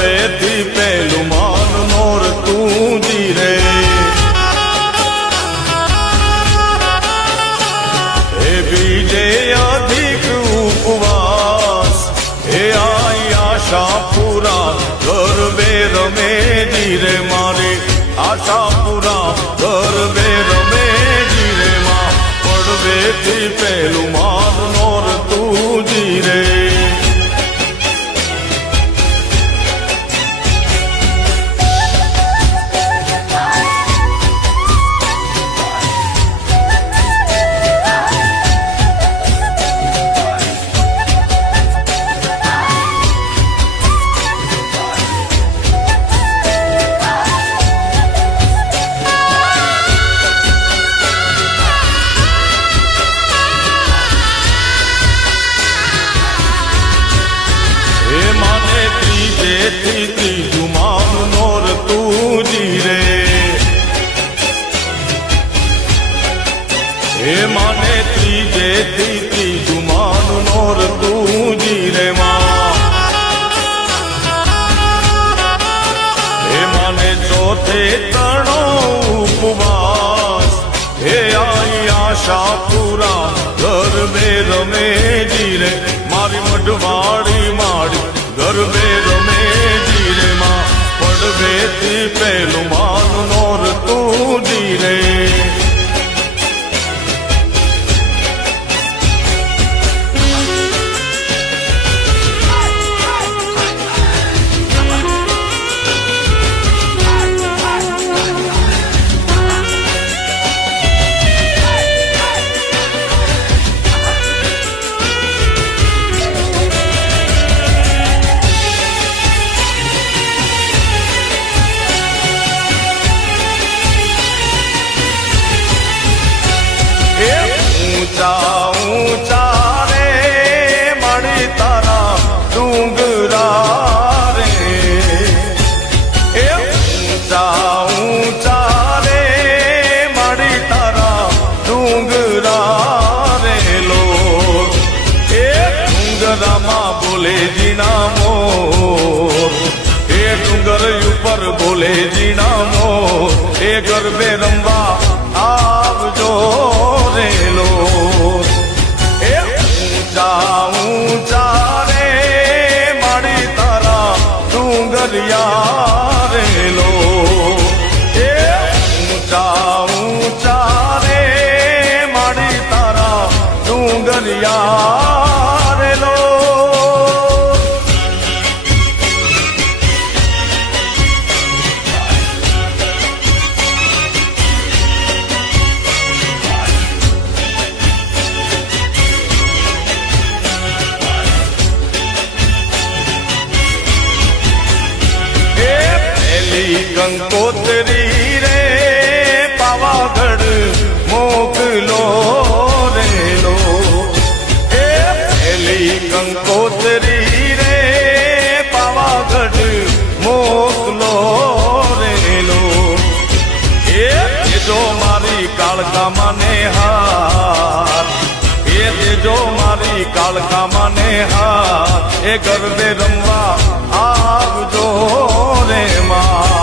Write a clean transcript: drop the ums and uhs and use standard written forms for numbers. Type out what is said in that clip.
પડવેથી પેલું માન નોર તું જીરે હે બીજે અધિક ઉપવાસ હે આઈ આશા પૂરા ગરબે રમે જીરે મારી આશા પૂરા ગરબે રમે જીરે માં પડવેથી પેલું માન નોર તું જીરે ત્રીજું માન નોર તું જીરે હે માને ત્રીજેથી ત્રીજું માન નોર તું જીરે માં હે માને ચોથે તણો ઉપવાસ હે આઈ આશા પૂરા ગરબે રમે જીરે મારી મઢવાડી માડી ગરબે રમે જીરે માં પડવેથી પેલું માન નોર તું જીરે ઊંચા ઊંચા રે મળી તારા ડુંગરા રે એ ઊંચા ઊંચા રે મળી તારા ડુંગરા રે લો એ ડુંગરામાં બોલે જીના મોર એ ડુંગર ઉપર બોલે જીના મોર એ ગરબે રમવા આવજો રેલો એ ઊંચા ઊંચા રે મારી તારા ડુંગરિયા રેલો એ ઊંચા ઊંચા રે મારી તારા ડુંગરિયા રેલો કંકોત્રી રે પાવાગઢ મોકલો રેલો એ પેલી કંકોત્રી રે પાવાગઢ મોકલો રેલો એ દેજો મારી કાળકામાં ને હાર એ દેજો મારી કાળકામાં ને હાર એ ગરબે રમવા આવજો રે માં